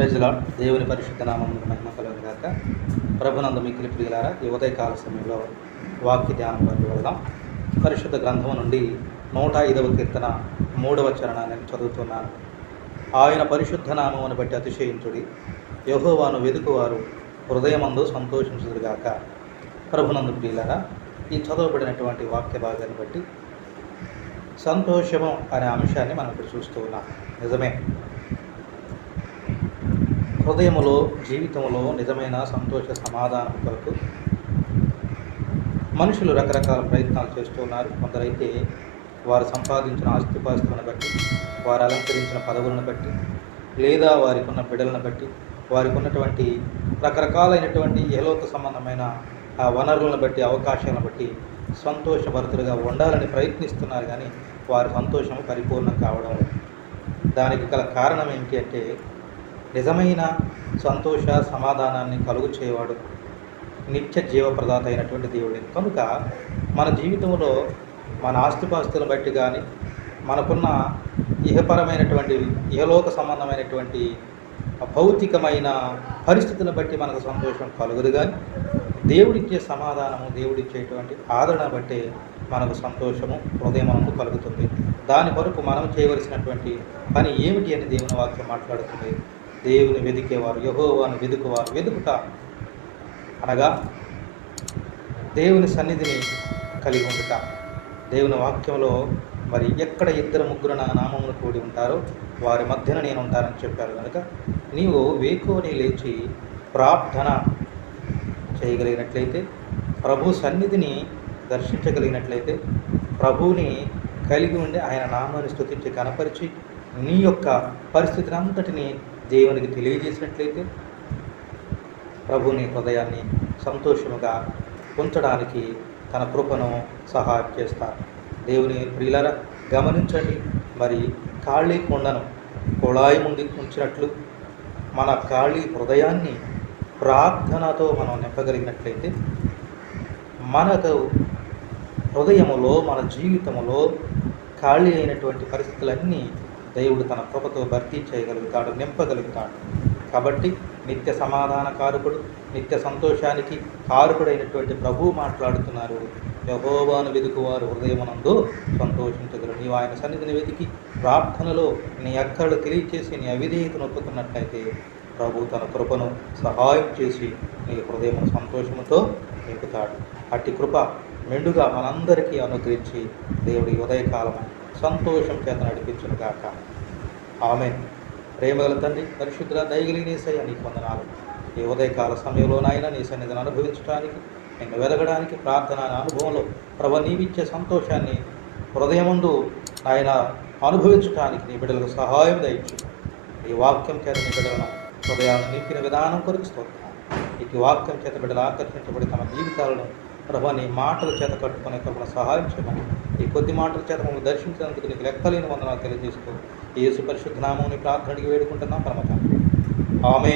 ప్రజల దేవుని పరిశుద్ధ నామం మహిమ కలుగుగాక ప్రభునందు మిక్కిలి ప్రియులారా ఈ ఉదయకాల సమయంలో వాక్య ధ్యానం వెళ్దాం. పరిశుద్ధ గ్రంథం నుండి నూట ఐదవ కీర్తన మూడవ చరణాన్ని చదువుతున్నాను. ఆయన పరిశుద్ధ నామమును బట్టి అతిశయించుడి. యహోవాను వెతుకువారు హృదయమందు సంతోషించుదురుగాక ప్రభునందు ప్రియులారా ఈ చదవబడినటువంటి వాక్య భాగాన్ని బట్టి సంతోషము అనే అంశాన్ని మనం ఇప్పుడు చూస్తూ ఉన్నాం. నిజమే. హృదయములో జీవితంలో నిజమైన సంతోష సమాధానం కొరకు మనుషులు రకరకాల ప్రయత్నాలు చేస్తున్నారు కొందరైతే వారు సంపాదించిన ఆస్తిపాస్తులను బట్టి వారు అలంకరించిన పదవులను బట్టి లేదా వారికి ఉన్న బిడలను బట్టి వారికి ఉన్నటువంటి రకరకాలైనటువంటి ఏలోక సంబంధమైన ఆ వనరులను బట్టి అవకాశాలను బట్టి సంతోషభరితులుగా ఉండాలని ప్రయత్నిస్తున్నారు కానీ వారి సంతోషం పరిపూర్ణం కావడం దానికి గల కారణం ఏంటి అంటే నిజమైన సంతోష సమాధానాన్ని కలుగు చేయవాడు నిత్య జీవప్రదాత అయినటువంటి దేవుడే. కనుక మన జీవితంలో మన ఆస్తిపాస్తులను బట్టి కానీ మనకున్న ఇహపరమైనటువంటి ఇహలోక సంబంధమైనటువంటి భౌతికమైన పరిస్థితులను బట్టి మనకు సంతోషం కలుగుదు కానీ దేవుడిచ్చే సమాధానము దేవుడిచ్చేటువంటి ఆదరణ బట్టే మనకు సంతోషము హృదయమనము కలుగుతుంది. దాని కొరకు మనం చేయవలసినటువంటి పని ఏమిటి అని దేవుని వాక్యం మాట్లాడుతుంది. దేవుని వెదికేవారు యహోవాను వెదుకువారు వెదుకుట అనగా దేవుని సన్నిధిని కలిగి ఉండుట. దేవుని వాక్యంలో మరి ఎక్కడ ఇద్దరు ముగ్గురు నా నామములు కూడి ఉంటారో వారి మధ్యన నేను ఉంటానని చెప్పారు కనుక నీవు వేకువని లేచి ప్రార్థన చేయగలిగినట్లయితే ప్రభు సన్నిధిని దర్శించగలిగినట్లయితే ప్రభువుని కలిగి ఉండి ఆయన నామాన్ని స్తుతించి కనపరిచి నీ యొక్క పరిస్థితిని అంతటిని దేవునికి తెలియజేసినట్లయితే ప్రభుని హృదయాన్ని సంతోషముగా ఉంచడానికి తన కృపను సహాయం చేస్తారు. దేవుని ప్రియులర గమనించండి. మరి ఖాళీ కొండను కుళాయి ముందు ఉంచినట్లు మన ఖాళీ హృదయాన్ని ప్రార్థనతో మనం నింపగలిగినట్లయితే మనకు హృదయములో మన జీవితంలో ఖాళీ అయినటువంటి పరిస్థితులన్నీ దేవుడు తన కృపతో భర్తీ చేయగలుగుతాడు నింపగలుగుతాడు. కాబట్టి నిత్య సమాధాన కారకుడు నిత్య సంతోషానికి కారకుడైనటువంటి ప్రభువు మాట్లాడుతున్నారు. యహోవాను వెతుకువారు హృదయమునందు సంతోషించగలరు. నీవు ఆయన సన్నిధిని వెతికి ప్రార్థనలో నీ అక్కలు తెలియచేసి నీ అవిధేయతను ఒప్పుకున్నట్లయితే ప్రభు తన కృపను సహాయం చేసి నీ హృదయమును సంతోషముతో నింపుతాడు. అట్టి కృప మెండుగా మనందరికీ అనుగ్రహించి దేవుడి ఉదయకాలం సంతోషం చేత నడిపించును గాక. ఆమె ప్రేమగల తండ్రి పరిశుద్ధ దయగలిగిన నేసయ్య నీకు వందనాలు. ఈ ఉదయకాల సమయంలో నాయన నీ సన్నిధిని అనుభవించడానికి నిన్ను వెలగడానికి ప్రార్థన అనుభవంలో ప్రభ నీవిచ్చే సంతోషాన్ని హృదయముందు ఆయన అనుభవించడానికి నీ బిడ్డలకు సహాయం దయచు. ఈ వాక్యం చేత నీ బిడ్డలను హృదయాలను నింపిన విధానం కొరకు స్తోత్రం. ఈ వాక్యం చేత బిడ్డలు ఆకర్షించబడి తమ జీవితాలను ప్రభా నీ మాటల చేత కట్టుకునే కృపణ సహాయం చేయమని. ఈ కొద్ది మాటల చేత మమ్మల్ని దర్శించినందుకు నీకు లెక్కలేని వందనాలు తెలియజేస్తూ యేసు పరిశుద్ధ నామం ప్రార్థనకి వేడుకుంటున్నాం పరమ ఆమె